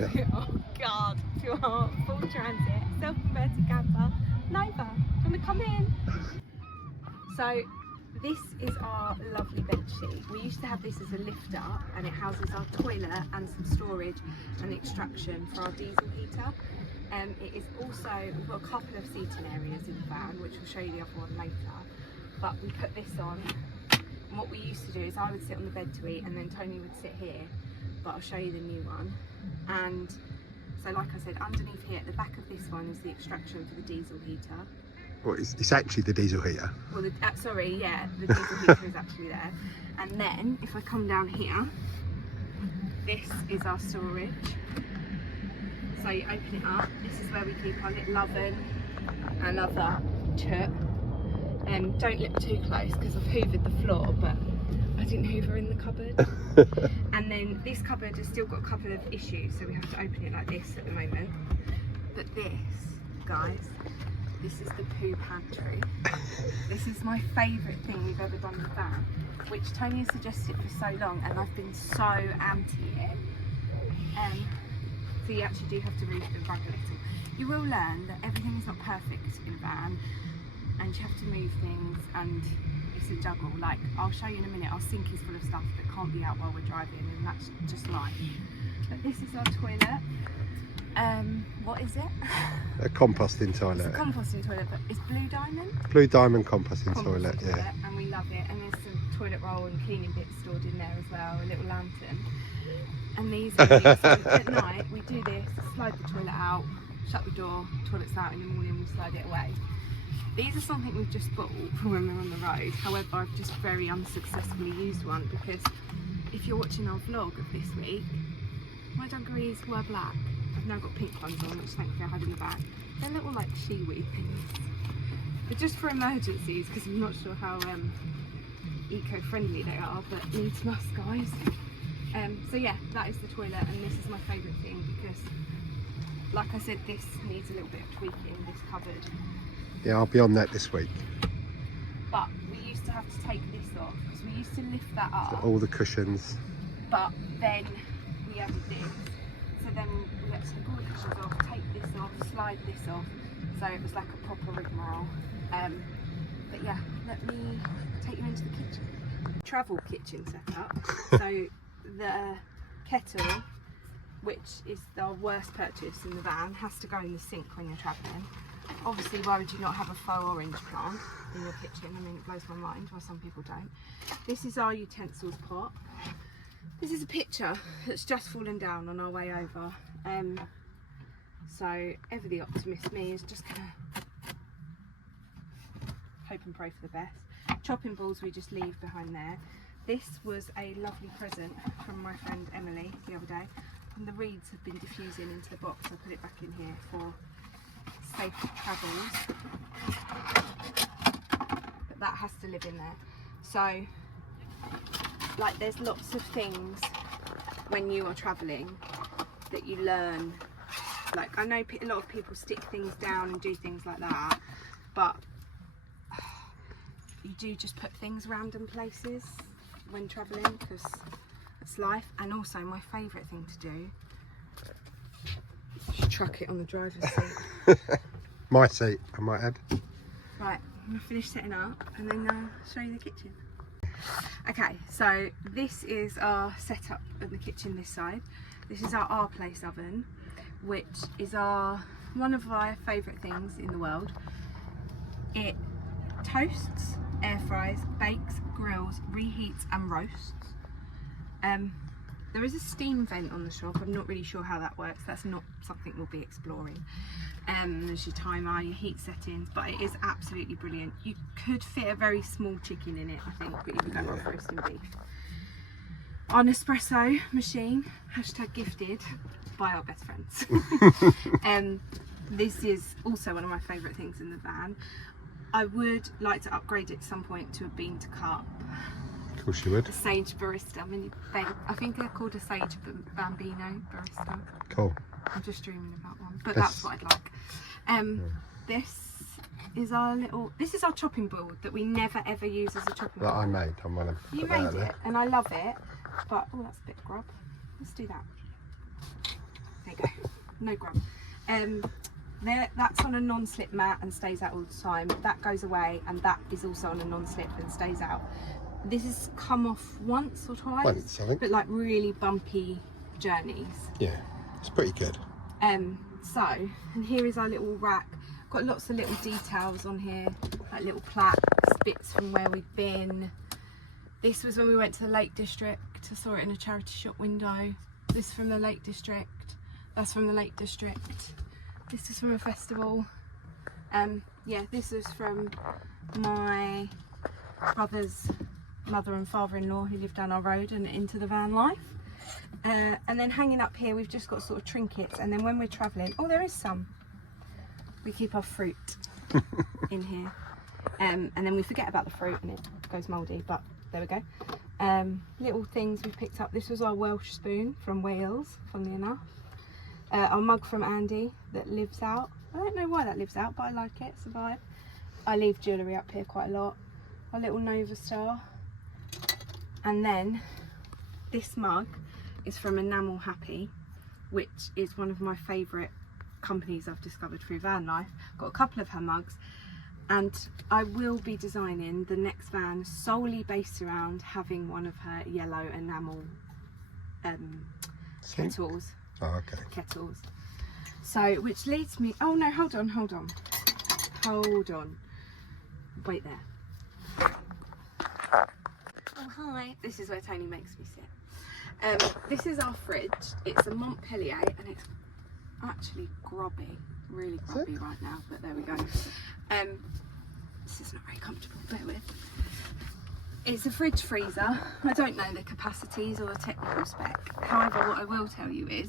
oh God, to our Ford Transit self-converted camper. Nova, do you want to come in? So this is our lovely bed sheet. We used to have this as a lift up, and it houses our toilet and some storage and extraction for our diesel heater. It is also, we've got a couple of seating areas in the van, which we'll show you the other one later. But we put this on, and what we used to do is I would sit on the bed to eat, and then Tony would sit here. But I'll show you the new one. And so, like I said, underneath here at the back of this one is the extraction for the diesel heater. Well, it's actually the diesel heater. Well, the diesel heater is actually there. And then if I come down here, this is our storage. So you open it up, this is where we keep our little oven and other chut. Don't look too close because I've hoovered the floor, but I didn't hoover in the cupboard. And then this cupboard has still got a couple of issues, so we have to open it like this at the moment. But this, guys, this is the poo pantry. This is my favourite thing we've ever done in the van, which Tony has suggested for so long, and I've been so anti it. So you actually do have to move the rug a little. You will learn that everything is not perfect in a van, and you have to move things, and it's a juggle. Like, I'll show you in a minute, our sink is full of stuff that can't be out while we're driving, and that's just life. But this is our toilet. What is it? A composting toilet. It's a composting toilet, but it's Blue Diamond. Blue Diamond composting toilet, yeah. And we love it. And there's some toilet roll and cleaning bits stored in there as well, a little lantern. And these are these. So at night we do this, slide the toilet out, shut the door, toilet's out, in the morning we slide it away. These are something we've just bought for when we're on the road. However, I've just very unsuccessfully used one, because if you're watching our vlog of this week, my dungarees were black. I've now got pink ones on, which thankfully I had in the back. They're little like shiwi things. But just for emergencies, because I'm not sure how eco-friendly they are, but needs must, guys. So yeah, that is the toilet, and this is my favourite thing because, like I said, this needs a little bit of tweaking, this cupboard. Yeah, I'll be on that this week. But we used to have to take this off because we used to lift that up. So all the cushions. But then we added this. So then we had to take all the cushions off, take this off, slide this off. So it was like a proper rigmarole. But yeah, let me take you into the kitchen. Travel kitchen setup. So the kettle, which is the worst purchase in the van, has to go in the sink when you're travelling. Obviously, why would you not have a faux orange plant in your kitchen? I mean, it blows my mind why some people don't. This is our utensils pot. This is a picture that's just fallen down on our way over. So ever the optimist me is just gonna hope and pray for the best. Chopping balls we just leave behind there. This was a lovely present from my friend Emily the other day, and the reeds have been diffusing into the box. I put it back in here for safe travels, but that has to live in there. So like, there's lots of things when you are travelling that you learn. Like, I know a lot of people stick things down and do things like that, but you do just put things random places when travelling, because it's life. And also, my favourite thing to do, just truck it on the driver's seat. My seat, I might add. Right, I'm going to finish setting up and then I'll show you the kitchen. Okay, so this is our setup of the kitchen this side. This is our place oven, which is one of our favourite things in the world. It toasts, air fries, bakes, grills, reheats and roasts. There is a steam vent on the shop. I'm not really sure how that works. That's not something we'll be exploring. There's your timer, your heat settings, but it is absolutely brilliant. You could fit a very small chicken in it, I think, but you could go off roasting beef. Our Nespresso machine, #gifted by our best friends. This is also one of my favourite things in the van. I would like to upgrade it at some point to a bean to cup. Of course you would. A Sage Barista mini. I think they're called a Sage Bambino Barista. Cool. I'm just dreaming about one, but that's what I'd like. This is our chopping board that we never ever use as a chopping board. That I made. I'm gonna put You that made out there. it, and I love it. But oh, that's a bit grub. Let's do that. There you go. No grub. That's on a non-slip mat and stays out all the time. That goes away, and that is also on a non-slip and stays out. This has come off once or twice. Once, I think. But like really bumpy journeys. Yeah, it's pretty good. And here is our little rack. Got lots of little details on here, like little plaques, bits from where we've been. This was when we went to the Lake District. I saw it in a charity shop window. This from the Lake District. That's from the Lake District. This is from a festival. Yeah, this is from my brother's mother and father-in-law who lived down our road and into the van life. And then hanging up here, we've just got sort of trinkets. And then when we're travelling, oh, there is some. We keep our fruit in here. And then we forget about the fruit and it goes mouldy, but there we go. Little things we picked up. This was our Welsh spoon from Wales, funnily enough. Our mug from Andy that lives out. I don't know why that lives out, but I like it, it's a vibe. I leave jewellery up here quite a lot. Our little Nova Star. And then this mug is from Enamel Happy, which is one of my favourite companies I've discovered through van life. Got a couple of her mugs, and I will be designing the next van solely based around having one of her yellow enamel kettles. Oh, okay. Kettles. So, which leads me, oh no, hold on. Wait there. Oh hi, this is where Tony makes me sit. This is our fridge. It's a Montpellier and it's actually grubby, really grubby right now, but there we go. This is not very comfortable, bear with. It's a fridge freezer. I don't know the capacities or the technical spec. However, what I will tell you is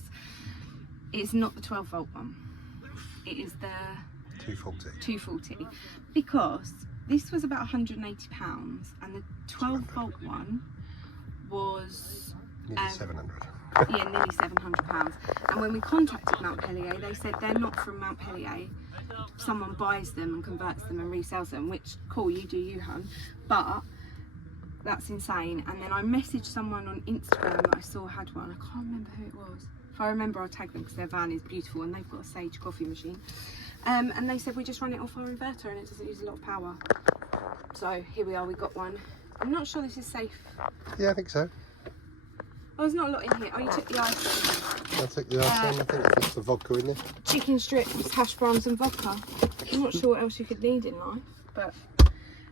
it's not the 12 volt one. It is the 240, because this was about £180 and the 12 volt one was nearly 700. Yeah, nearly £700. And when we contacted Montpellier, they said they're not from Montpellier. Someone buys them and converts them and resells them, which, cool, you do you, hun. But that's insane. And then I messaged someone on Instagram that I saw had one. I can't remember who it was. If I remember, I'll tag them because their van is beautiful and they've got a Sage coffee machine. And they said we just run it off our inverter and it doesn't use a lot of power. So here we are, we got one. I'm not sure this is safe. Yeah, I think so. Oh, there's not a lot in here. Oh, you took the ice. I took the ice in. I think there's the vodka in there. Chicken strips, hash browns and vodka. I'm not sure what else you could need in life, but...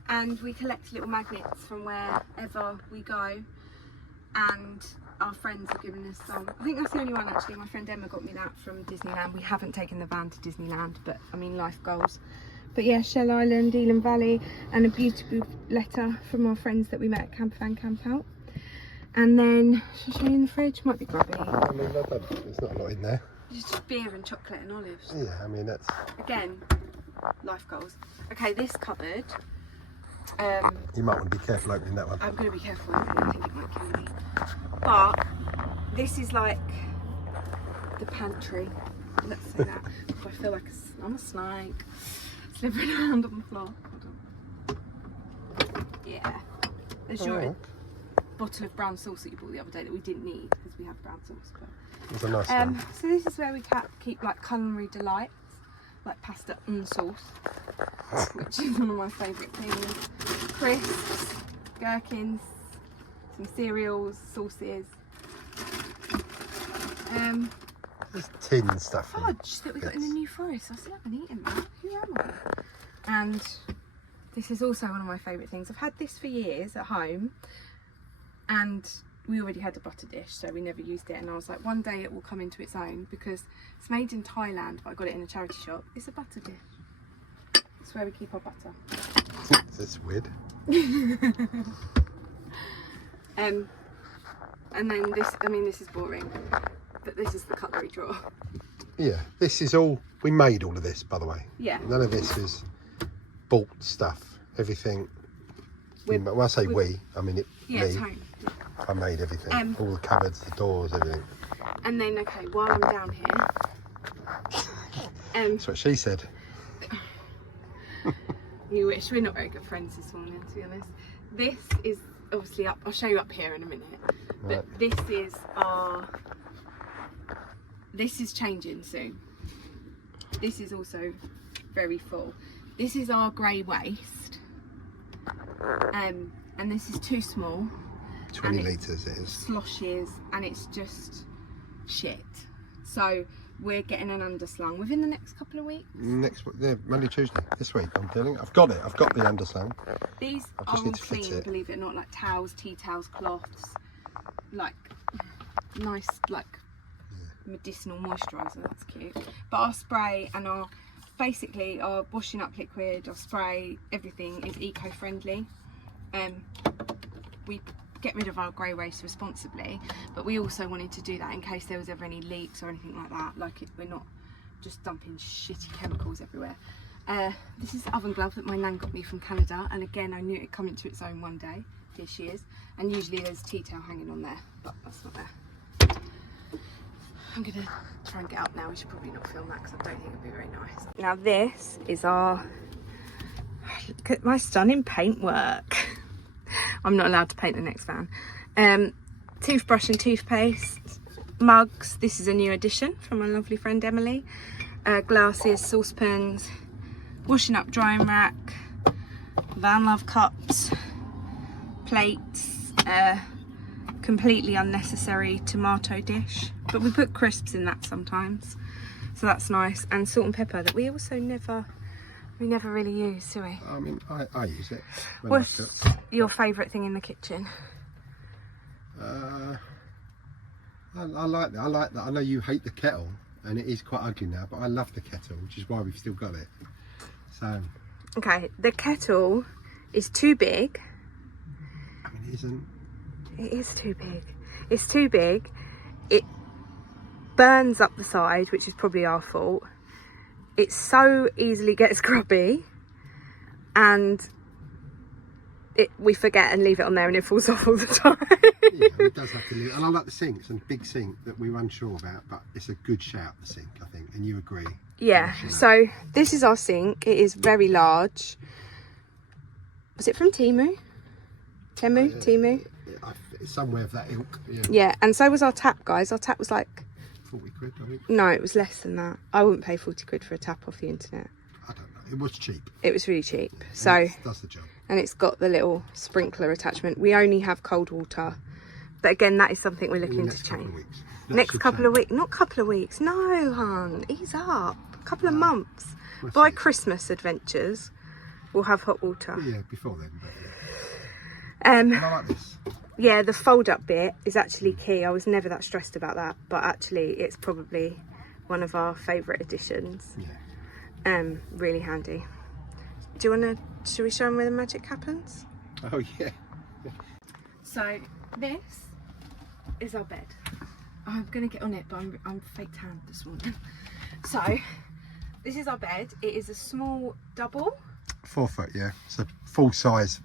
And we collect little magnets from wherever we go, and our friends have given us some. I think that's the only one actually. My friend Emma got me that from Disneyland. We haven't taken the van to Disneyland, but I mean, life goals. But yeah, Shell Island, Elam Valley, and a beautiful letter from our friends that we met at Campervan Camp Out. And then, shall I show you in the fridge? Might be grubby. I mean, there's not a lot in there. Just beer and chocolate and olives. Yeah, I mean, that's... Again, life goals. Okay, this cupboard. You might want to be careful opening that one. I'm going to be careful, I think it might kill me. But this is like the pantry. Let's say that. I feel like I'm a snake slithering around on the floor. Hold on. Yeah. There's your bottle of brown sauce that you bought the other day that we didn't need because we have brown sauce. But it's a nice one. So this is where we keep like culinary delights, like pasta and sauce, which is one of my favourite things. Crisps, gherkins, some cereals, sauces. There's tin stuff. Fudge that we got in the New Forest. I still haven't eaten that. Who am I? And this is also one of my favourite things. I've had this for years at home, and we already had a butter dish, so we never used it. And I was like, one day it will come into its own because it's made in Thailand, but I got it in a charity shop. It's a butter dish. It's where we keep our butter. That's weird. And then this, I mean, this is boring, but this is the cutlery drawer. Yeah, this is all, we made all of this, by the way. Yeah. None of this is bought stuff. Everything, when I say we, I mean it, yeah, me. Tone. I made everything. All the cupboards, the doors, everything. And then, okay, while I'm down here. That's what she said. You wish. We're not very good friends this morning, to be honest. This is obviously up, I'll show you up here in a minute. But this is our this is changing soon. This is also very full. This is our grey waste, and this is too small. 20 litres it is. Sloshes, and it's just shit. So we're getting an underslung within the next couple of weeks. Monday, Tuesday, this week. I'm feeling. I've got it. I've got the underslung. These are all clean, believe it or not, like towels, tea towels, cloths, like nice, like medicinal moisturiser. That's cute. But our spray and our basically our washing up liquid, our spray, everything is eco-friendly. We get rid of our grey waste responsibly, but we also wanted to do that in case there was ever any leaks or anything like that. Like we're not just dumping shitty chemicals everywhere. This is the oven glove that my nan got me from Canada, and again I knew it'd come into its own one day. Here she is, and usually there's a tea towel hanging on there, but that's not there. I'm gonna try and get up now. We should probably not film that because I don't think it'll be very nice. Now this is our, look at my stunning paintwork. I'm not allowed to paint the next van. Toothbrush and toothpaste, mugs. This is a new addition from my lovely friend Emily. Glasses, saucepans, washing up drying rack, van love cups, plates, completely unnecessary tomato dish, but we put crisps in that sometimes, so that's nice. And salt and pepper that we also never really use, do we? I mean, I use it. What's your favourite thing in the kitchen? I like that. I like that. I know you hate the kettle, and it is quite ugly now, but I love the kettle, which is why we've still got it. So. Okay, the kettle is too big. I mean, it isn't. It is too big. It's too big. It burns up the side, which is probably our fault. It so easily gets grubby, and we forget and leave it on there, and it falls off all the time. Yeah, it does have to leave. And I like the sink. It's a big sink that we were unsure about, but it's a good shout, the sink, I think, and you agree. Yeah, so this is our sink. It is very large. Was it from Temu? Temu? It's somewhere of that ilk. Yeah, and so was our tap, guys. Our tap was like 40 quid, I think. No, it was less than that. I wouldn't pay 40 quid for a tap off the internet. I don't know. It was cheap. It was really cheap. So that's the job. And it's got the little sprinkler attachment. We only have cold water, but again, that is something we're looking to change. Next couple of weeks. Not couple of weeks. No, hon. Ease up. A couple of months. By Christmas adventures, we'll have hot water. Yeah, before then. But yeah. And I like this. Yeah, the fold-up bit is actually key. I was never that stressed about that, but actually, it's probably one of our favourite additions. Yeah. Really handy. Do you want to? Should we show them where the magic happens? Oh yeah. So this is our bed. I'm gonna get on it, but I'm fake tanned this morning. So this is our bed. It is a small double. 4 foot, yeah. It's a full size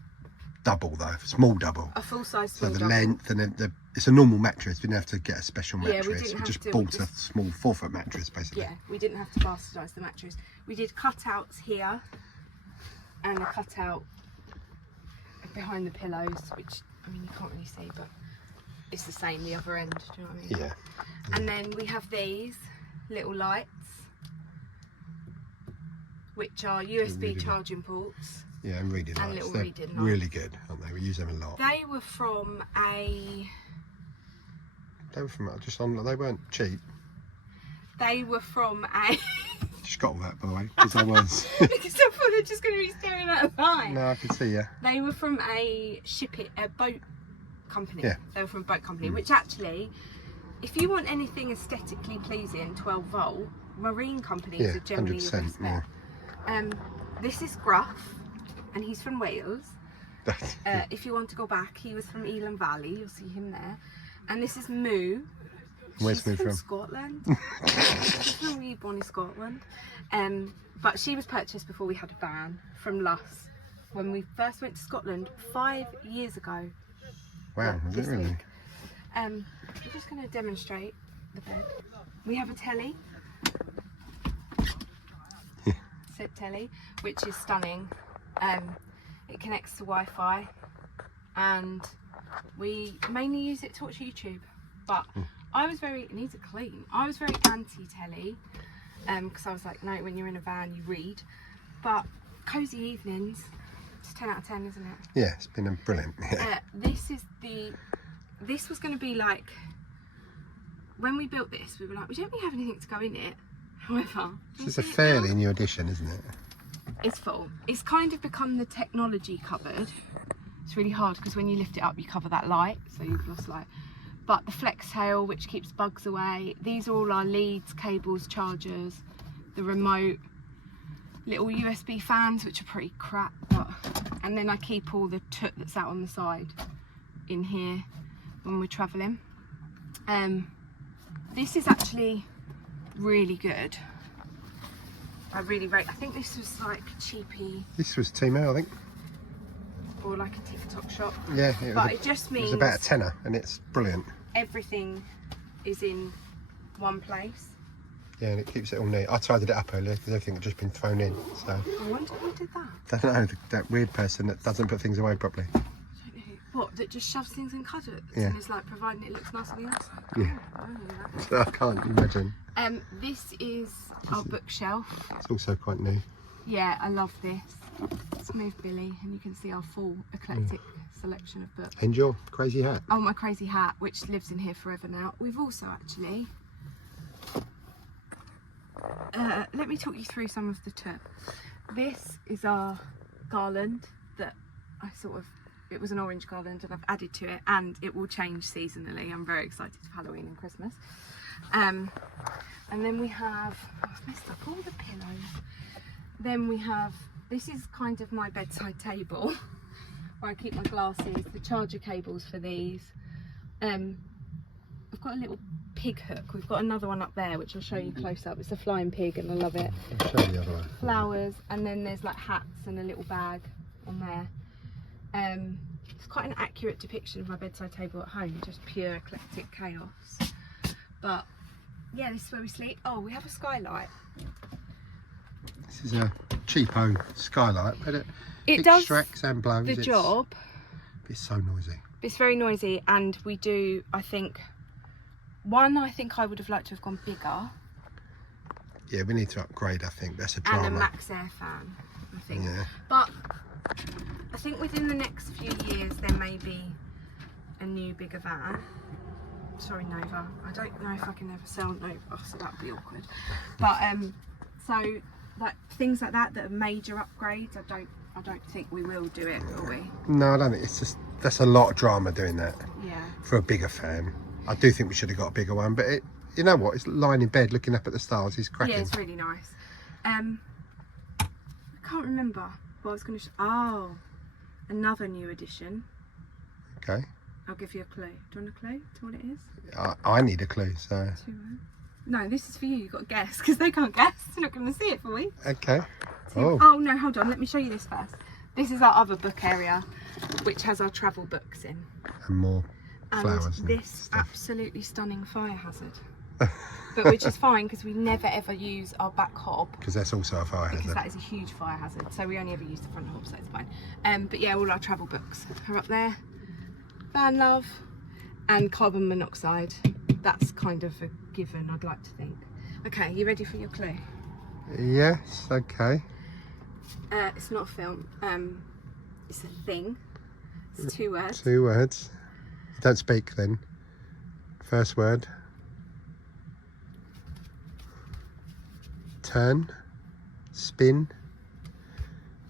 double though, small double. A full size so small the double. length and it's a normal mattress. We didn't have to get a special mattress. Yeah, we didn't have just to, bought a small 4 foot mattress basically. Yeah, we didn't have to bastardise the mattress. We did cutouts here and a cutout behind the pillows, which I mean you can't really see, but it's the same the other end. Do you know what I mean? Yeah. And then we have these little lights, which are USB charging ports. Yeah, and reading lights. And little They're reading lights. really good, aren't they? We use them a lot. They were from a. They were from just on. They weren't cheap. They were from a. Just got all that by the way, because I was. Because I thought they're just going to be staring at a line. No, I could see you. They were from a boat company. Yeah. They were from a boat company, which actually, if you want anything aesthetically pleasing, 12 volt, marine companies are generally the best bet. Yeah. This is Gruff, and he's from Wales. If you want to go back, he was from Elan Valley. You'll see him there. And this is Moo. Where's Moo from? Scotland. She's from wee bonny Scotland. But she was purchased before we had a van from Luss when we first went to Scotland 5 years ago. Wow, is it really? I'm just going to demonstrate the bed. We have a telly. Set telly, which is stunning. It connects to Wi-Fi, and we mainly use it to watch YouTube, but it needs a clean. I was very anti-telly, because I was like, no, when you're in a van, you read. But cosy evenings, it's 10 out of 10, isn't it? Yeah, it's been brilliant. Yeah. This was going to be like, when we built this, we were like, we don't really have anything to go in it. However, This is a fairly new addition, isn't it? it's full. It's kind of become the technology cupboard. It's really hard because when you lift it up, you cover that light, so you've lost light. But the flex tail, which keeps bugs away. These are all our leads, cables, chargers, the remote, little USB fans, which are pretty crap. And then I keep all the toot that's out on the side in here when we're travelling. This is actually really good. I really rate. I think this was like cheapy. This was Timo, I think. Or like a TikTok shop. Yeah, it just means it was about a tenner, and it's brilliant. Everything is in one place. Yeah, and it keeps it all neat. I tidied it up earlier because everything had just been thrown in. So I wonder who did that. don't know, that weird person that doesn't put things away properly. I don't know who. What? That just shoves things in cupboards Yeah. and is like providing it looks nice on the outside. Yeah. Oh, I don't know that. I can't imagine. This is our bookshelf. It's also quite new. Yeah, I love this. Let's move Billy, and you can see our full eclectic selection of books. And your crazy hat. Oh, my crazy hat, which lives in here forever now. We've also actually... let me talk you through some of the took. This is our garland that I it was an orange garland and I've added to it, and it will change seasonally. I'm very excited for Halloween and Christmas. And then we have, I've messed up all the pillows. Then we have, this is kind of my bedside table where I keep my glasses, the charger cables for these. I've got a little pig hook. We've got another one up there which I'll show you close up. It's a flying pig and I love it. I'll show you the other one. Flowers, and then there's like hats and a little bag on there. It's quite an accurate depiction of my bedside table at home, just pure eclectic chaos. But yeah, this is where we sleep. Oh, we have a skylight. This is a cheapo skylight, but it does extracts and blows the job. It's so noisy. It's very noisy, and we do, I think I would have liked to have gone bigger. Yeah, we need to upgrade, I think. That's a drama. And a max air fan, I think. Yeah. But I think within the next few years there may be a new bigger van. Sorry, Nova. I don't know if I can ever sell Nova, so that would be awkward. But so like things like that are major upgrades. I don't think we will do it, will we? No, I don't think. It's just, that's a lot of drama doing that. Yeah. For a bigger fan. I do think we should have got a bigger one, but you know what? It's lying in bed looking up at the stars. It's cracking. Yeah, it's really nice. I can't remember what I was going to oh, another new addition. Okay. I'll give you a clue. Do you want a clue to what it is? I need a clue, so... No, this is for you. You've got to guess, because they can't guess. They're not going to see it for me. Okay. Oh, no, hold on. Let me show you this first. This is our other book area, which has our travel books in. And more flowers. And this absolutely stunning fire hazard. But which is fine, because we never ever use our back hob. Because that's also a fire hazard. Because that is a huge fire hazard. So we only ever use the front hob, so it's fine. But yeah, all our travel books are up there. Van love and carbon monoxide. That's kind of a given, I'd like to think. Okay, you ready for your clue? Yes, okay. It's not a film. It's a thing. It's 2 words. 2 words. Don't speak then. First word. Turn. Spin.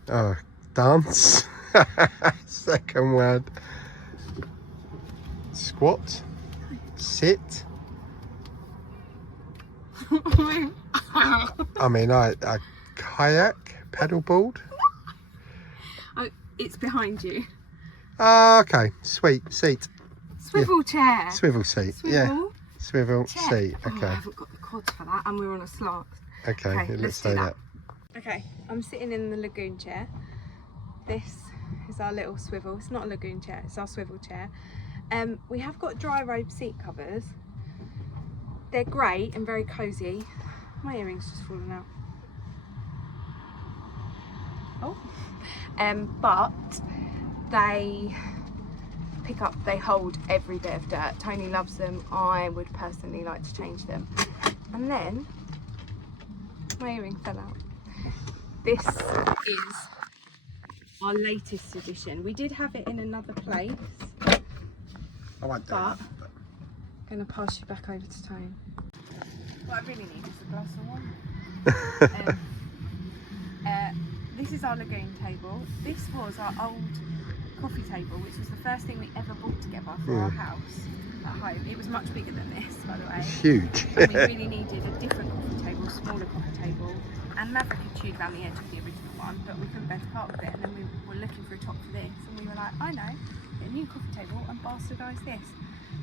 Oh, dance. Second word. Squat. Sit. I mean, I kayak, paddleboard. Oh, it's behind you. Okay, sweet seat. Swivel chair. Swivel seat. Swivel. Yeah. Swivel Check. seat. Oh, Okay. I haven't got the cords for that, and we're on a slant. Okay. Let's let's say do that. Okay, I'm sitting in the lagoon chair. This is our little swivel. It's not a lagoon chair, it's our swivel chair. We have got dry robe seat covers. They're great and very cosy. My earring's just fallen out. Oh. But they pick up, they hold every bit of dirt. Tony loves them. I would personally like to change them. And then, my earring fell out. This is our latest edition. We did have it in another place, I won't do but that. I'm going to pass you back over to Tony. What I really need is a glass of wine. This is our lagoon table. This was our old coffee table, which was the first thing we ever bought together for our house at home. It was much bigger than this, by the way. It's huge. And we really needed a different coffee table, smaller coffee table, and Maverick had chewed around the edge of the original one, but we couldn't bear to part with it. And then we were looking for a top for this, and we were like, I know, get a new coffee table and bastardise this.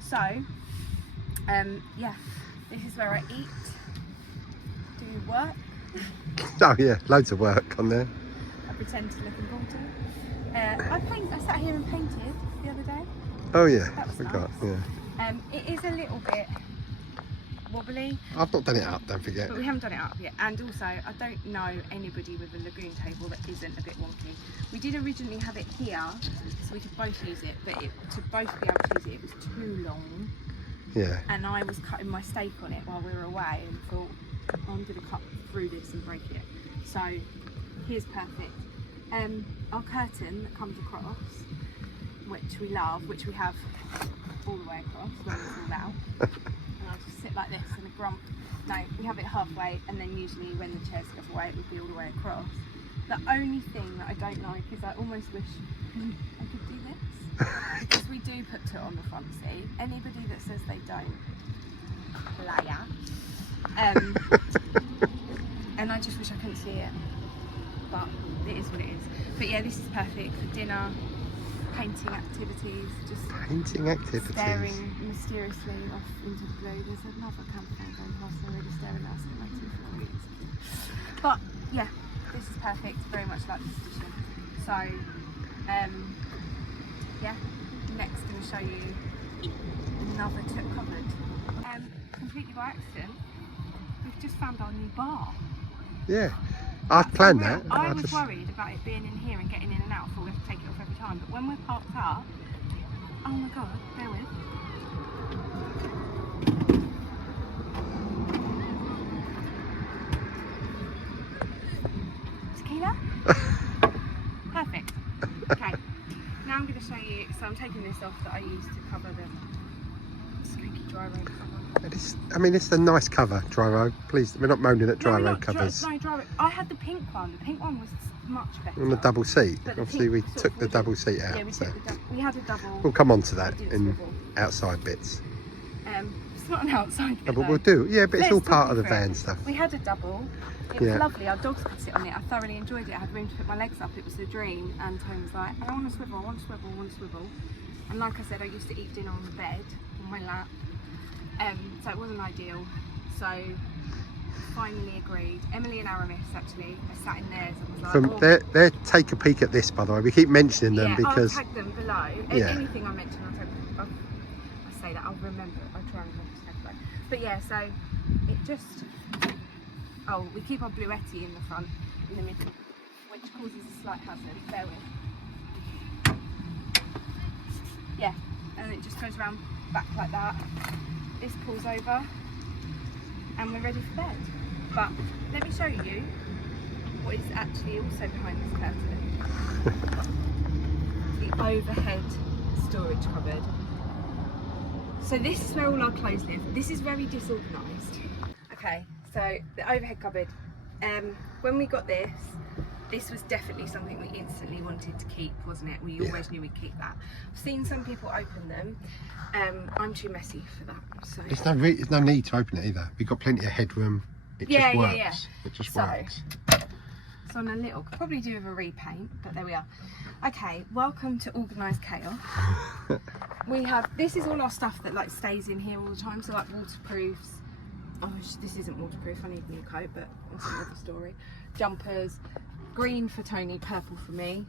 So, yeah, this is where I eat, do work. Oh yeah, loads of work on there. I pretend to look important. I sat here and painted the other day. Oh yeah, That was forgot. nice. Yeah. It is a little bit wobbly, I've not done it up, don't forget. but we haven't done it up yet. And also, I don't know anybody with a lagoon table that isn't a bit wonky. We did originally have it here, so we could both use it, but to both be able to use it, it was too long. Yeah. And I was cutting my steak on it while we were away and thought, oh, I'm going to cut through this and break it. So here's perfect. Our curtain that comes across, which we love, which we have all the way across when we fall out. And I'll just sit like this in a grump. No, we have it halfway, and then usually when the chairs go away, it would be all the way across. The only thing that I don't like is I almost wish I could do this, because we do put it on the front seat. Anybody that says they don't, liar. And I just wish I couldn't see it, but it is what it is. But yeah, this is perfect for dinner, painting activities, just Painting activities. staring mysteriously off into the blue. There's another campervan going past, they're already staring at us at my 2 feet. But yeah, this is perfect, very much like this edition. So yeah, next I'm going to show you another tip cupboard. Completely by accident, we've just found our new bar. Yeah. I'd planned that. I was worried about it being in here and getting in and out, before we have to take it off every time. But when we're parked up, oh my god, bear with. Tequila? Perfect. Okay, now I'm going to show you. So I'm taking this off that I used to cover the squeaky dry road cover. It's a nice cover, dry road. Please, we're not moaning at dry road covers. No, dry road. I had the pink one. The pink one was much better. On the double seat. But the Obviously, we pink took the double seat out. Yeah, we so. we had a double. We'll come on to that It didn't in swivel. outside bits. It's not an outside bit, No, but though. we'll do. Yeah, but it's all Let's part talk of the through van it. stuff. We had a double. It was Yeah. lovely. Our dogs could sit on it. I thoroughly enjoyed it. I had room to put my legs up. It was a dream. And Tony was like, I want to swivel, I want to swivel, I want to swivel. And like I said, I used to eat dinner on the bed, on my lap. So it wasn't ideal. So finally agreed. Emily and Aramis actually, I sat in theirs and was like, From there, take a peek at this, by the way. We keep mentioning them yeah, because I'll tag them below. Yeah. Anything I mention, I'll tag them. I say that, I'll remember. I'll try and remember to tag below. But yeah, so it just. Oh, we keep our Bluetti in the front, in the middle, which causes a slight hazard. Bear with. Yeah, and it just goes around back like that. This pulls over, and we're ready for bed. But let me show you what is actually also behind this curtain. The overhead storage cupboard. So this is where all our clothes live. This is very disorganised. Okay, so the overhead cupboard. When we got this, this was definitely something we instantly wanted to keep, wasn't it? We always knew we'd keep that. I've seen some people open them. I'm too messy for that. So there's no need to open it either. We've got plenty of headroom. It just works. Yeah. It just So, works. It's on a little, could probably do with a repaint, but there we are. Okay, welcome to organised chaos. We have, this is all our stuff that like stays in here all the time, so like waterproofs. Oh, this isn't waterproof, I need a new coat, but that's another story. Jumpers, green for Tony, purple for me.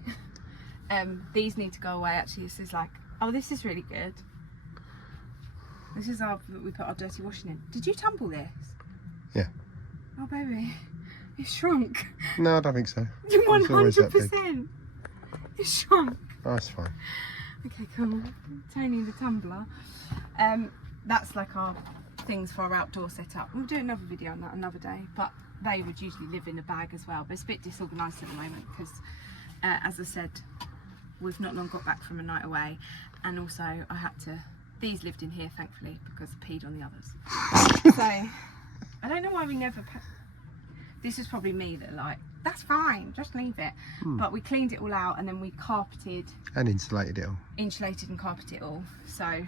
These need to go away actually. This is like, oh, this is really good. This is our, we put our dirty washing in. Did you tumble this? Yeah. Oh baby, it shrunk. No, I don't think so. You It's always that big. 100%. It shrunk. Oh, that's fine. Okay, cool. Tony the tumbler. That's like our things for our outdoor setup. We'll do another video on that another day, but they would usually live in a bag as well, but it's a bit disorganised at the moment because as I said, we've not long got back from a night away, and also I had to, these lived in here thankfully because I peed on the others. So I don't know why we never this is probably me that like, that's fine, just leave it. But we cleaned it all out and then we carpeted and insulated it all. Insulated and carpeted it all. So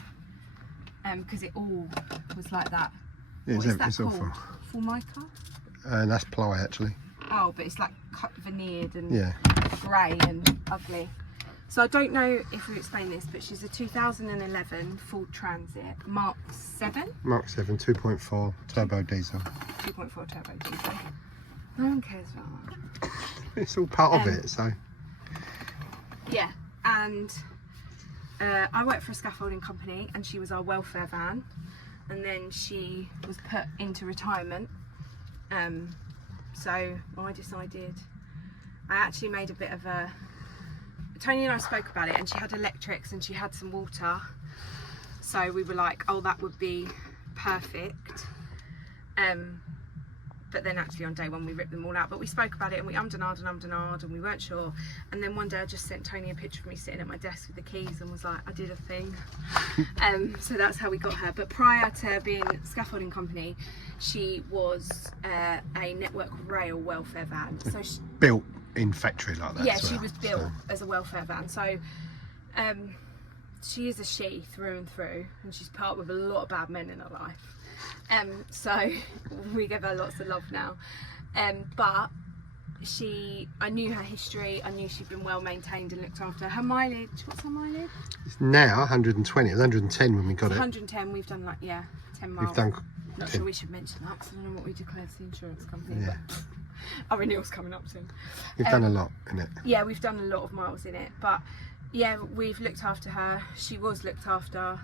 because it all was like that. Yeah, What is that it's all called? Formica? And that's ply actually. Oh, but it's like cut veneered and Yeah. grey and ugly. So I don't know if we explained this, but she's a 2011 Ford Transit Mk7. Mk7 2.4 turbo diesel. 2.4 turbo diesel. No one cares about that. It's all part of it, so. Yeah, and I worked for a scaffolding company and she was our welfare van, and then she was put into retirement. So I decided, I actually made a bit of a, Tony and I spoke about it, and she had electrics and she had some water, so we were like, oh, that would be perfect. But then actually on day one we ripped them all out, but we spoke about it and we ummed and ahed and we weren't sure. And then one day I just sent Tony a picture of me sitting at my desk with the keys and was like, I did a thing. So that's how we got her. But prior to being a scaffolding company, she was a Network Rail welfare van. So she, built in factory like that. yeah, as she well, was built so. as a welfare van. So she is a she through and through, and she's part with a lot of bad men in her life. So we give her lots of love now. But I knew her history, I knew she'd been well maintained and looked after. Her mileage, what's her mileage? It's now 120, it was 110 when we got it. 110, we've done like, yeah, 10 miles. We've done Not 10. sure we should mention that because I don't know what we declared to the insurance company. Yeah. But our renewal's coming up soon. We've done a lot in it. Yeah, we've done a lot of miles in it, but yeah, we've looked after her. She was looked after.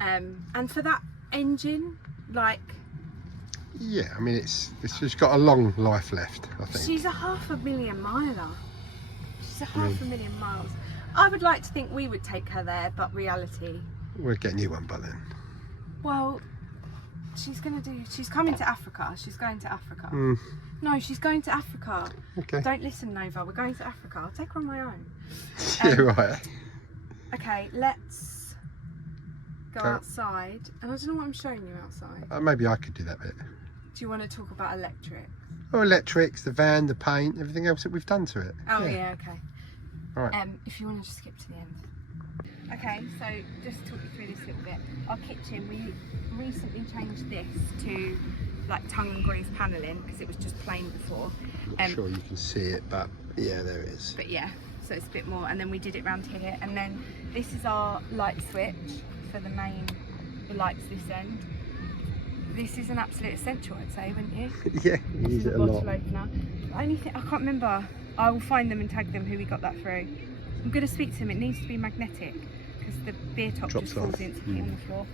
And for that engine, like, Yeah, I mean it's just got a long life left, I think. she's a 500,000 miler. She's a 500,000 miles. I would like to think we would take her there, but reality, We'll get a new one by then. well, she's coming to Africa. She's going to Africa. No, she's going to Africa. Okay. Don't listen, Nova. We're going to Africa. I'll take her on my own. Yeah, right. Okay, let's go Okay. outside. And I don't know what I'm showing you outside. Maybe I could do that bit. Do you want to talk about electric? Oh, electrics, the van, the paint, everything else that we've done to it. Oh yeah, okay. Right. If you want to just skip to the end. Okay, so just talk you through this little bit. Our kitchen, we recently changed this to like tongue and groove panelling because it was just plain before. Not sure you can see it, but yeah, there it is. But yeah, so it's a bit more, and then we did it round here, and then this is our light switch for the lights this end. This is an absolute essential, I'd say, wouldn't you? Yeah, you use it a lot. Bottle opener. The only thing, I can't remember. I will find them and tag them who we got that through. I'm going to speak to them. It needs to be magnetic because the beer top Drops just falls off. instantly on the floor.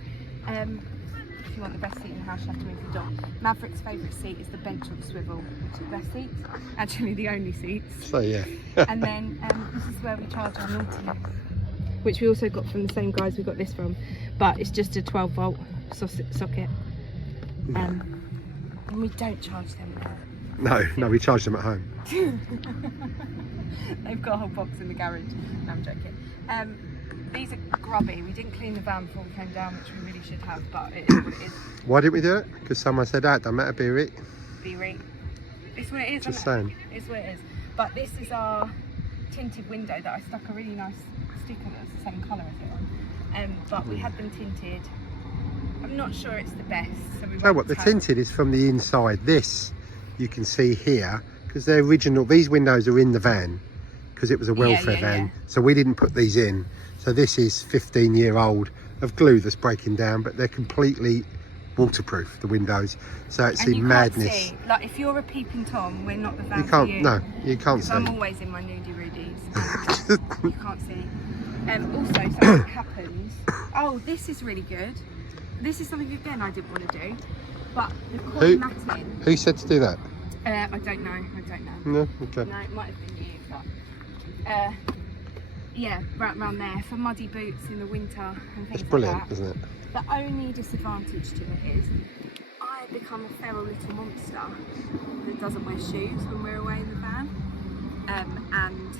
If you want the best seat in the house, you have to move the door. Maverick's favourite seat is the bench or the swivel, which is the best seat. Actually, the only seats. So yeah. And then this is where we charge our Nautilus, which we also got from the same guys we got this from, but it's just a 12-volt socket. And we don't charge them there. No, we charge them at home. They've got a whole box in the garage. No, I'm joking. These are grubby. We didn't clean the van before we came down, which we really should have, but it is what it is. Why didn't we do it? Because someone said, "Ah, don't matter, be it." B-rate. It's what it is, Just isn't it? saying. It's what it is. But this is our tinted window that I stuck a really nice sticker that's the same colour as it on. But we had them tinted. I'm not sure it's the best. So we So what, the tinted is from the inside. This you can see here because the original, these windows are in the van because it was a welfare van. So we didn't put these in. So this is 15-year-old of glue that's breaking down, but they're completely waterproof, the windows. So it's and in you madness. Can't see. Like if you're a peeping Tom, we're not the van You can't, for you. no, you can't see. I'm always in my nudie rudies. You can't see. Also, something happens. Oh, this is really good. This is something again I didn't want to do, but the coil matting. Who said to do that? I don't know. I don't know. No, okay. No, it might have been you, but Yeah, right around there for muddy boots in the winter and things It's brilliant, like that. isn't it? The only disadvantage to it is I become a feral little monster that doesn't wear shoes when we're away in the van, and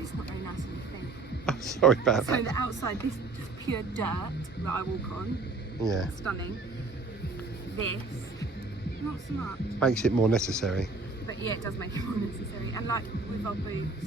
it's not very nice on your feet. Oh, sorry about So that. the outside, this just pure dirt that I walk on, Yeah, stunning. This, not so much. makes it more necessary. But yeah, it does make it more necessary. And like with our boots,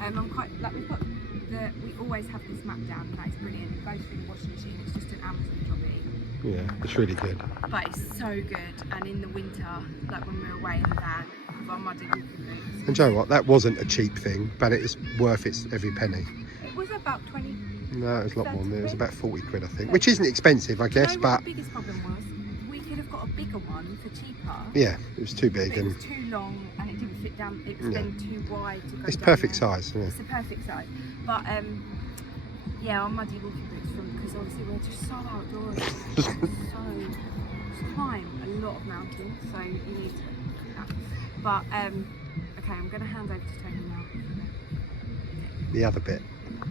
I'm quite like we always have this map down, and that's brilliant. It goes through the washing machine. It's just an Amazon jobbie, Yeah, it's really good. but it's so good. And in the winter, like when we're away in the van with our muddy walking boots, And Joe, what? That wasn't a cheap thing, but it's worth its every penny. it was about 20. No, it was a lot more than that. It was 30 about 40 quid, I think, which isn't expensive, I guess, You know what but the biggest problem was? We could have got a bigger one for cheaper. yeah, it was too But big, it and was too long and it didn't fit down. It was Yeah. then too wide to go it's down perfect there. size. Yeah. It's the perfect size. But yeah, our muddy walking boots because obviously we're just so outdoors. So climb a lot of mountains, so you need to do that. But okay, I'm going to hand over to Tony now. The other bit.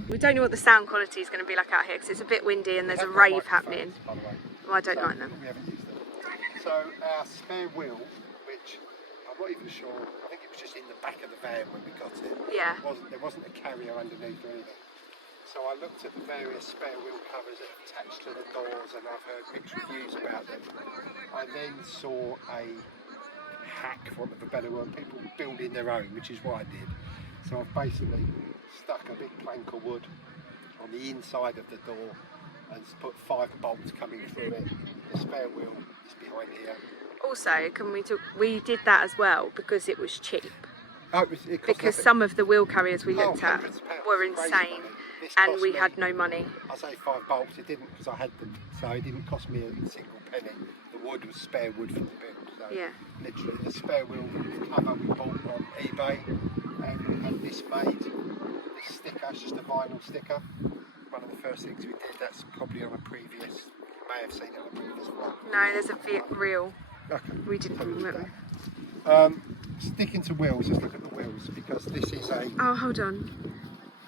We don't know what the sound quality is going to be like out here because it's a bit windy and there's a rave happening. By the way. Well, I don't like them. We haven't used them. So our spare wheel, which I'm not even sure, I think it was just in the back of the van when we got it. Yeah. There wasn't a carrier underneath or anything. So I looked at the various spare wheel covers that are attached to the doors, and I've heard mixed reviews about them. I then saw a hack, for want of a better word, people building their own, which is what I did. So I've basically stuck a big plank of wood on the inside of the door and put 5 bolts coming through it. The spare wheel is behind here. Also, we did that as well because it was cheap. Oh, it cost Because nothing. some of the wheel carriers we Oh, looked at £100. were Crazy insane, money. This and cost we me, had no money. I say 5 bolts, it didn't because I had them, so it didn't cost me a single penny. The wood was spare wood for the build, so Yeah. literally the spare wheel cover we bought on eBay, and we had this made. This sticker, it's just a vinyl sticker. One of the first things we did, that's probably on a previous, you may have seen it on a previous vlog. No, there's a reel. Okay. We didn't remember. Sticking to wheels, let's look at the wheels, because this is a... Oh, hold on.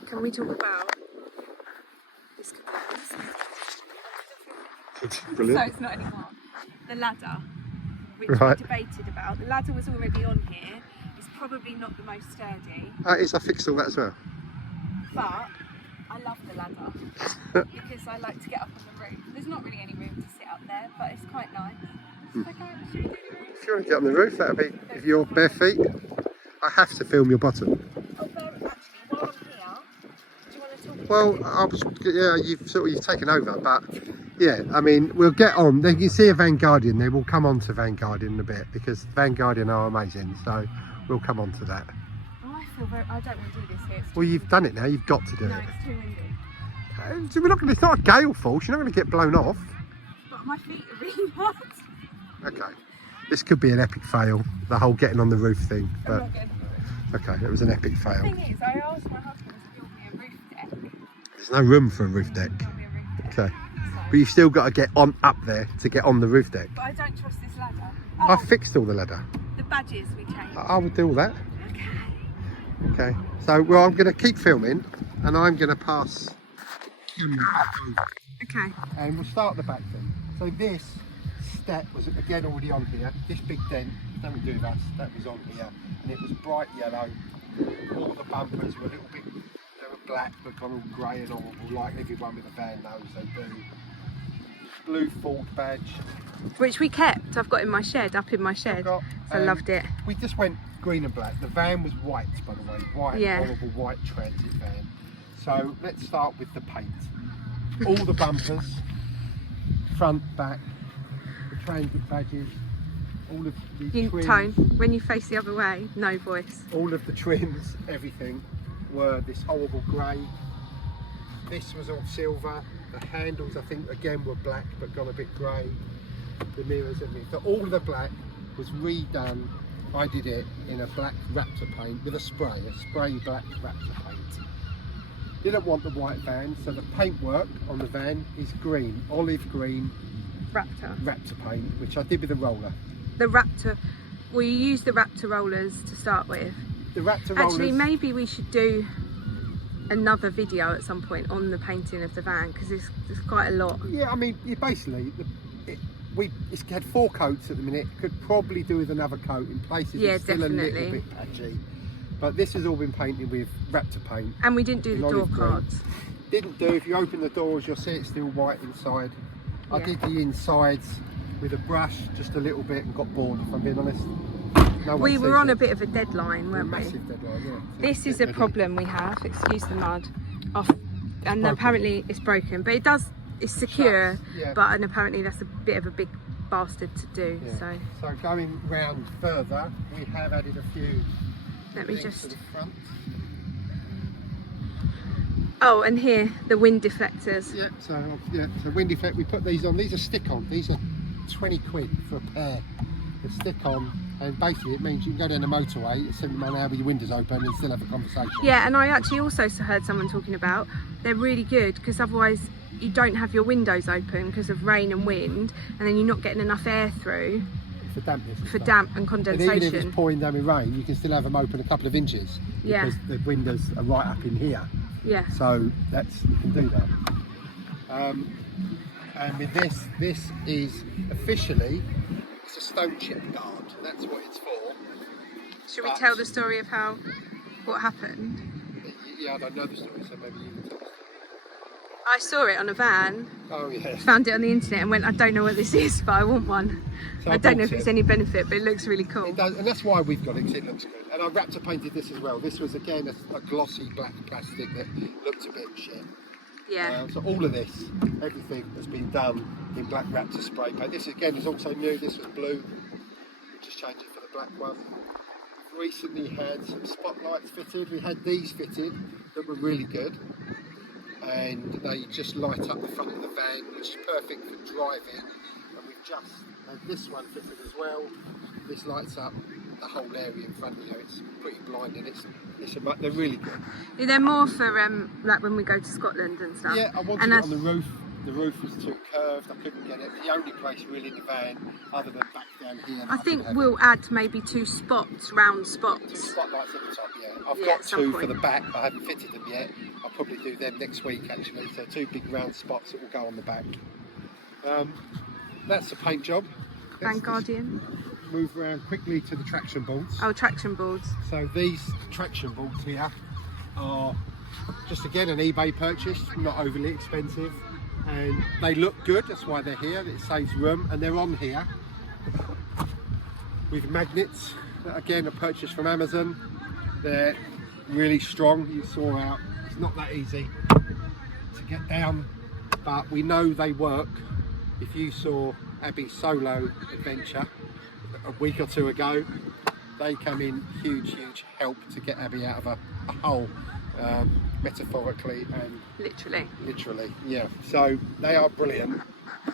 Can we talk about this? Brilliant. So it's not anymore. The ladder, which Right. we debated about. The ladder was already on here. It's probably not the most sturdy, I fixed all that as well. but I love the ladder because I like to get up on the roof. There's not really any room to sit up there, but it's quite nice. Okay. If you want to get on the roof, that'll be, if you're bare feet, I have to film your bottom. Oh, actually, while I'm here, do you want to talk Well, yeah, you've taken over, but yeah, I mean, we'll get on. Then you see a Vanguardian there. We'll come on to Vanguardian in a bit because Vanguardian are amazing. So we'll come on to that. Oh, I don't want to do this here. It's too Well, you've done it now. You've got to do No, it. it's too windy. We're not going. It's not a gale force. You're not going to get blown off. But my feet are really hot. Okay. This could be an epic fail. The whole getting on the roof thing. I'm But not getting it. okay, it was an epic The fail. thing is, I asked my husband to build me a roof deck. There's no room for a roof deck. Build me a roof deck. Okay. So, But you've still got to get on up there to get on the roof deck. but I don't trust this ladder. I Oh, fixed all the ladder. the badges we changed. I would do all that. Okay. Okay. So, well, I'm going to keep filming, and I'm going to pass camera back over. Okay. And we'll start the back then. So this step was again already on here. This big dent, nothing to do with us, that was on here, and it was bright yellow. All the bumpers were a little bit, they were black but gone all grey and horrible, like everyone with a van knows they do. Blue Ford badge. Which we kept. I've got in my shed, up in my shed. Got, So I loved it. We just went green and black. The van was white, by the way, white, Yeah. horrible white transit van. So let's start with the paint. All the bumpers, front, back, the transit badges, all of the trims, Tone, when you face the other way, no voice. all of the trims, everything were this horrible grey. This was all silver. The handles, I think, again were black but gone a bit grey. The mirrors, everything. So all the black was redone. I did it in a black Raptor paint with a spray black Raptor paint. Didn't want the white van, so the paintwork on the van is green, olive green Raptor. Raptor paint, which I did with a roller. The Raptor. We used the Raptor rollers to start with. The Raptor rollers. Actually, maybe we should do another video at some point on the painting of the van, because there's quite a lot. Yeah, I mean, basically, it's had 4 coats at the minute. Could probably do with another coat in places. Yeah, it's still definitely. a little bit patchy. But this has all been painted with Raptor paint. And we didn't do the door cards. Didn't do. If you open the doors, you'll see it's still white inside. I did the insides with a brush just a little bit and got bored, if I'm being honest. We were on a bit of a deadline, weren't we? Massive deadline, yeah. This is a problem we have, excuse the mud, and apparently it's broken, but it's secure, and apparently that's a bit of a big bastard to do. So going round further, we have added a few. Let me just. To the front. Oh, and here the wind deflectors. Yeah, so wind deflect. We put these on. These are stick-on. These are 20 quid for a pair. They're stick-on, and basically it means you can go down the motorway at 70 miles an hour with your windows open and still have a conversation. Yeah, and I actually also heard someone talking about they're really good because otherwise you don't have your windows open because of rain and wind, and then you're not getting enough air through. For dampness. For damp and condensation. And even if it's pouring down with rain, you can still have them open a couple of inches. Because the windows are right up in here. Yeah. So you can do that. And with this is officially, it's a stone chip guard. That's what it's for. Should we tell the story of what happened? Yeah, I don't know the story, so maybe you can tell us. I saw it on a van. Oh yeah. Found it on the internet and went, I don't know what this is, but I want one. So I don't know if it's any benefit, but it looks really cool. It does, and that's why we've got it, because it looks good. And I Raptor painted this as well. This was again a glossy black plastic that looked a bit shit. Yeah. So all of this, everything has been done in black Raptor spray paint. This again is also new. This was blue. We just changed it for the black one. Recently had some spotlights fitted. We had these fitted that were really good. And they just light up the front of the van, which is perfect for driving. And we've just had this one fitted as well. This lights up the whole area in front of you. It's pretty blinding. They're really good. Yeah, they're more for like when we go to Scotland and stuff. Yeah, I wanted it on the roof. The roof was too curved. I couldn't get it. The only place really in the van, other than back down here. I think we'll add maybe 2 spots, round spots. 2 spotlights at the top. Yeah, I've got 2 for the back. I haven't fitted them yet. I'll probably do them next week actually. So 2 big round spots that will go on the back. That's the paint job. Vanguardian. Move around quickly to the traction boards. Oh, traction boards. So these traction boards here are just again an eBay purchase, not overly expensive, and they look good. That's why they're here. It saves room, and they're on here with magnets that again are purchased from Amazon. They're really strong. You saw out. It's not that easy to get down, but we know they work. If you saw Abby's solo adventure a week or 2 ago, they come in huge help to get Abby out of a hole, metaphorically and literally, yeah. So they are brilliant.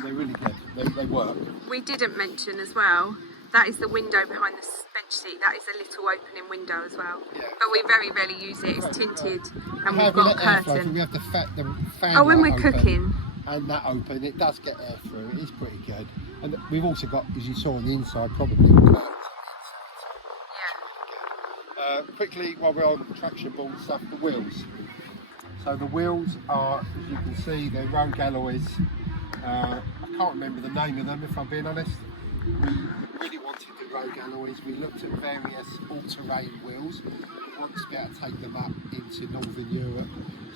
They're really good. They work. We didn't mention as well, that is the window behind the bench seat. That is a little opening window as well. Yeah. But we very rarely use it. It's tinted and we've got a curtain. We have the fan. Oh, when we're cooking. And that open, it does get air through. It is pretty good. And we've also got, as you saw on the inside, probably curtains on the inside. Yeah. Quickly, while we're on traction board stuff, the wheels. So the wheels are, as you can see, they're Rogue alloys. I can't remember the name of them, if I'm being honest. We really wanted the Rogue alloys. We looked at various all-terrain wheels. We wanted to be able to take them up into Northern Europe,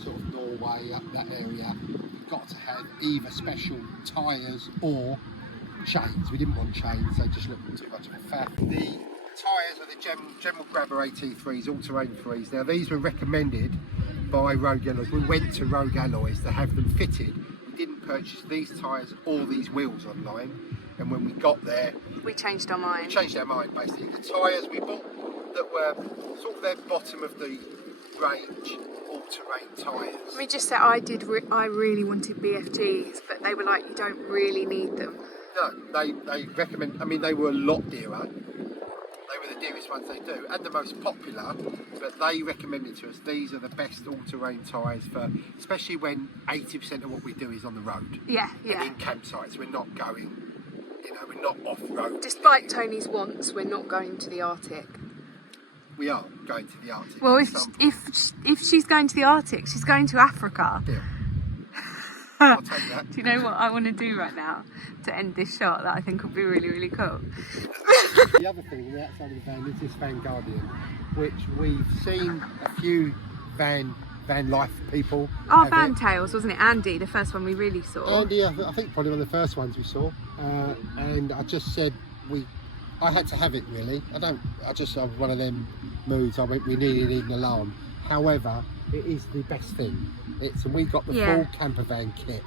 sort of Norway, up that area. We've got to have either special tyres or chains. We didn't want chains, they just looked too much of a faff. The tyres are the General Grabber AT3s, all-terrain 3s. Now these were recommended by Rogue Alloys. We went to Rogue Alloys to have them fitted. We didn't purchase these tyres or these wheels online, and when we got there, we changed our mind. We changed our mind basically. The tyres we bought that were sort of their bottom of the range, all-terrain tyres. We just said I really wanted BFGs, but they were like, you don't really need them. No, they recommend, I mean they were a lot dearer. They were the dearest ones they do, and the most popular, but they recommended to us these are the best all-terrain tyres for, especially when 80% of what we do is on the road. Yeah. And in campsites, we're not going, we're not off-road. Despite Tony's wants, we're not going to the Arctic. we are going to the Arctic. Well, if she's going to the Arctic, she's going to Africa. Yeah. I'll take that. Do you know what I want to do right now to end this shot that I think would be really, really cool? The other thing on the outside of the van is this Van Guardian, which we've seen a few van life people. Our Van Tales, wasn't it? Andy, the first one we really saw. Andy, I think probably one of the first ones we saw, and I just said I had to have it really. I just have one of them moods. I went, we needed an alarm. However, it is the best thing. We got the full camper van kit.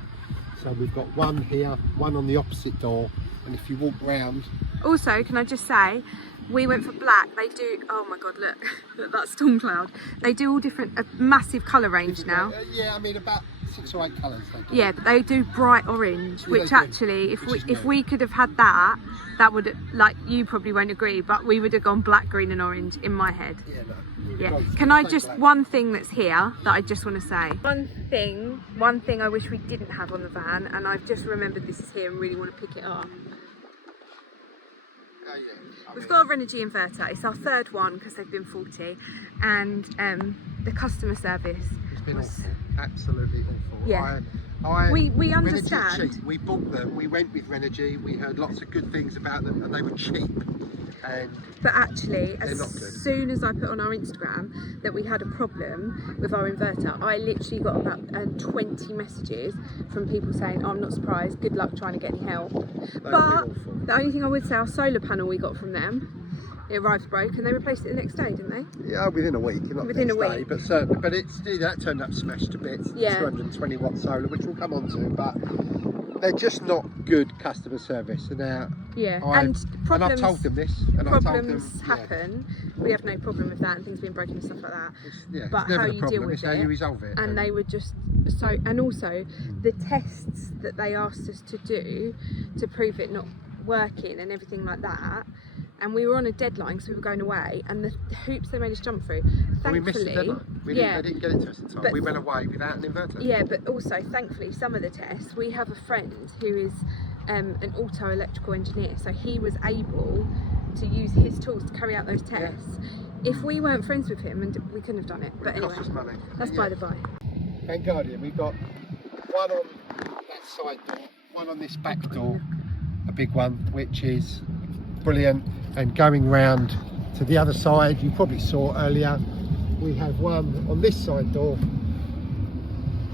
So we've got one here, one on the opposite door, and if you walk round. Also, can I just say, we went for black. They do, oh my god, look at that storm cloud. They do all different, a massive colour range now. Yeah, I mean about 6 or 8 colours. Yeah, but they do bright orange, which actually, if we could have had that would, like, you probably won't agree, but we would have gone black, green and orange in my head. Yeah, no. Yeah. Can I just, one thing that's here that I just want to say. One thing I wish we didn't have on the van, and I've just remembered this is here and really want to pick it up. We've got a Renogy inverter. It's our third one because they've been faulty, and the customer service. It's been awful, absolutely awful. Yeah. We understand. Cheap. We bought them. We went with Renogy. We heard lots of good things about them, and they were cheap. But actually, as soon as I put on our Instagram that we had a problem with our inverter, I literally got about 20 messages from people saying, oh, I'm not surprised, good luck trying to get any help. But the only thing I would say, our solar panel we got from them, it arrived broke, and they replaced it the next day, didn't they? Yeah, within a week, not within the next a day, week. but certainly. But that turned up smashed to bits. Yeah. 220 watt solar, which we'll come on to, but they're just not good customer service. And now, and I've told them this, and problems happen. We have no problem with that, and things being broken and stuff like that. But how you deal with it's how you resolve it. And they were just so, and also the tests that they asked us to do to prove it not working and everything like that. And we were on a deadline because we were going away, and the hoops they made us jump through. Thankfully, we missed the deadline. They didn't get it to us in time. But we went away without an inverter. Yeah, but also, thankfully, some of the tests, we have a friend who is an auto electrical engineer, so he was able to use his tools to carry out those tests. Yeah. If we weren't friends with him, and we couldn't have done it. But anyway, cost us money. That's by the by. Van Guardian, we've got one on that side door, one on this back door, a big one, which is brilliant. And going round to the other side, you probably saw earlier, we have one on this side door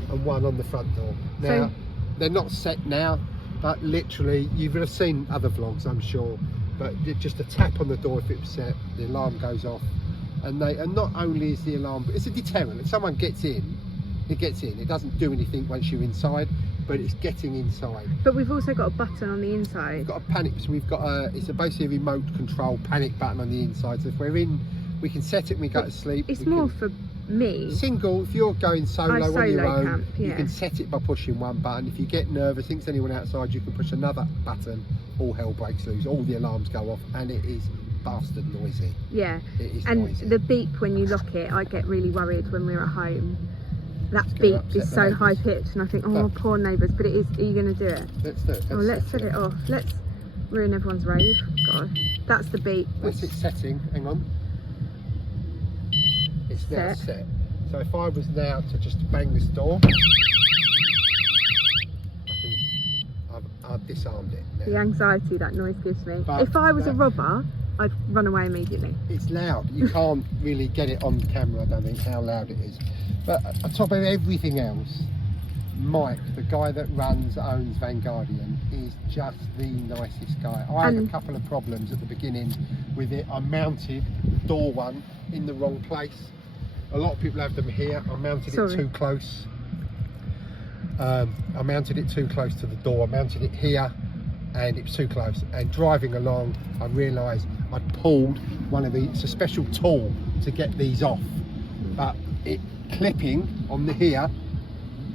and one on the front door. Now, they're not set now, but literally, you would have seen other vlogs, I'm sure, but just a tap on the door if it was set, the alarm goes off. And not only is the alarm, but it's a deterrent. If someone gets in, it gets in. It doesn't do anything once you're inside, but it's getting inside. But we've also got a button on the inside. We've got a panic, so we've got it's basically a remote control panic button on the inside. So if we're in, we can set it when we go to sleep. It's more for me. Single, if you're going solo on your own, camp, you can set it by pushing one button. If you get nervous, thinks anyone outside, you can push another button. All hell breaks loose, all the alarms go off, and it is bastard noisy. Yeah, it is and noisy. The beep when you lock it, I get really worried when we're at home. That beep is so high pitched, and I think, oh, poor neighbours. But it is. Are you going to do it? Let's do it. Let's set it off. Let's ruin everyone's rave. God, that's the beep. That's its setting. Hang on. It's now set. So if I was now to just bang this door, I've disarmed it now. The anxiety that noise gives me. But if I was a robber, I'd run away immediately. It's loud. You can't really get it on camera, I don't think, how loud it is. But on top of everything else, Mike, the guy that owns Van Guardian, is just the nicest guy. I had a couple of problems at the beginning with it. I mounted the door one in the wrong place. A lot of people have them here. I mounted it too close. I mounted it too close to the door. I mounted it here, and it was too close. And driving along, I realised I'd pulled one of these. It's a special tool to get these off, but it clipping on the here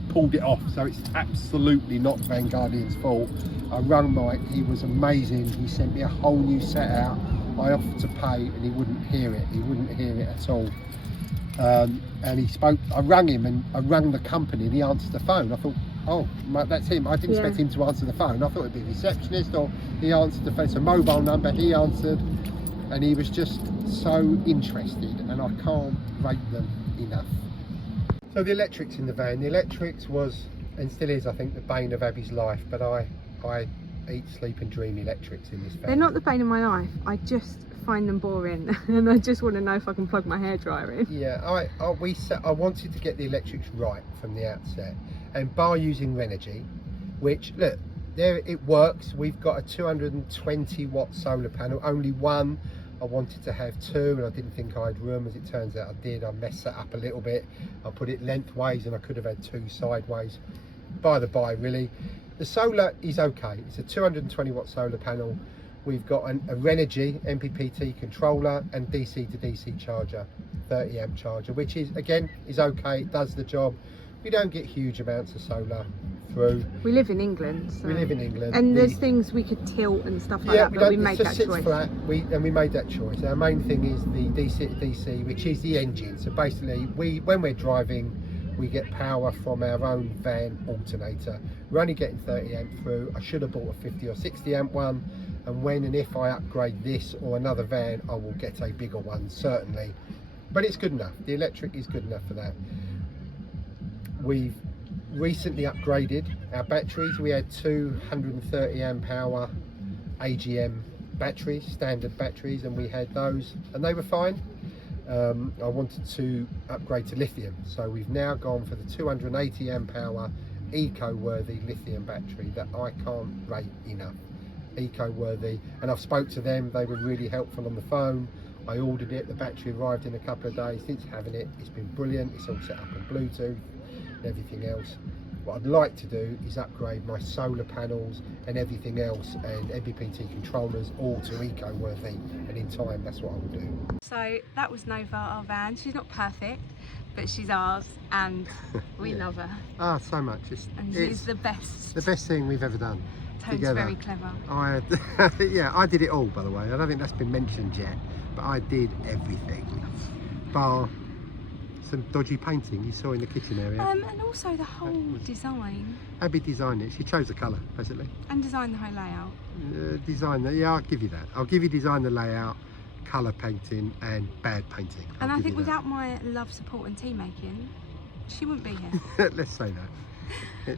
pulled it off. So it's absolutely not Van Guardian's fault. I rang Mike. He was amazing. He sent me a whole new set out. I offered to pay, and he wouldn't hear it. He wouldn't hear it at all. And he spoke. I rang him, and I rang the company, and he answered the phone. I thought, oh, that's him. I didn't expect him to answer the phone. I thought it'd be a receptionist, or he answered the phone. It's a mobile number. He answered, and he was just so interested, and I can't rate them enough. So the electrics in the van, the electrics was, and still is, I think, the bane of Abby's life, but I eat, sleep and dream electrics in this van. They're not the bane of my life, I just find them boring and I just want to know if I can plug my hairdryer in. Yeah, I wanted to get the electrics right from the outset, and bar using Renogy, which, look, there it works. We've got a 220 watt solar panel, only one. I wanted to have two and I didn't think I had room. As it turns out I did. I messed that up a little bit. I put it lengthways and I could have had two sideways. By the by, really, the solar is okay. It's a 220 watt solar panel. We've got a Renogy MPPT controller and DC to DC charger, 30 amp charger, which is, again, is okay. It does the job. We don't get huge amounts of solar through. We live in England, so. We live in England, and there's things we could tilt and stuff like that, but we made that choice. Flat. We made that choice. Our main thing is the DC to DC, which is the engine. So basically, when we're driving, we get power from our own van alternator. We're only getting 30 amp through. I should have bought a 50 or 60 amp one, and when and if I upgrade this or another van, I will get a bigger one, certainly. But it's good enough. The electric is good enough for that. We've recently upgraded our batteries. We had 230 amp hour AGM batteries, standard batteries, and we had those and they were fine. I wanted to upgrade to lithium, so we've now gone for the 280 amp hour eco-worthy lithium battery that I can't rate enough. Eco-worthy, and I've spoke to them. They were really helpful on the phone. I ordered it, the battery arrived in a couple of days. Since having it, it's been brilliant. It's all set up on Bluetooth and everything else. What I'd like to do is upgrade my solar panels and everything else, and MPPT controllers, all to eco-worthy, and in time that's what I will do. So that was Nova, our van. She's not perfect, but she's ours and we Yeah. love her. Ah, so much. And she's the best. The best thing we've ever done. Tone's Together. very clever. Yeah, I did it all, by the way. I don't think that's been mentioned yet, but I did everything. Bar some dodgy painting you saw in the kitchen area. And also the whole design. Abby designed it. She chose the colour, basically. And design the whole layout. Design the, yeah, I'll give you that. I'll give you design the layout, colour painting, and bad painting. And I think without my love, support, and tea making, she wouldn't be here. Let's say that.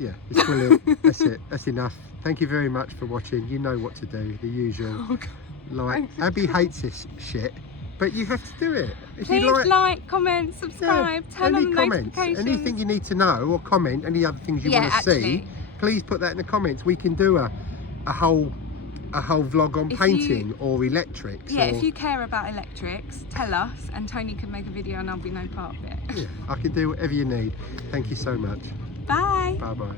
Yeah, it's brilliant. That's it. That's enough. Thank you very much for watching. You know what to do. The usual. Oh, God. Like, Abby hates this shit, but you have to do it. If Please you like, comment, subscribe, turn on the notifications. Anything you need to know or comment, any other things you want to see, please put that in the comments. We can do a whole vlog on painting or electrics. Yeah, if you care about electrics, tell us, and Tony can make a video and I'll be no part of it. Yeah, I can do whatever you need. Thank you so much. Bye. Bye bye.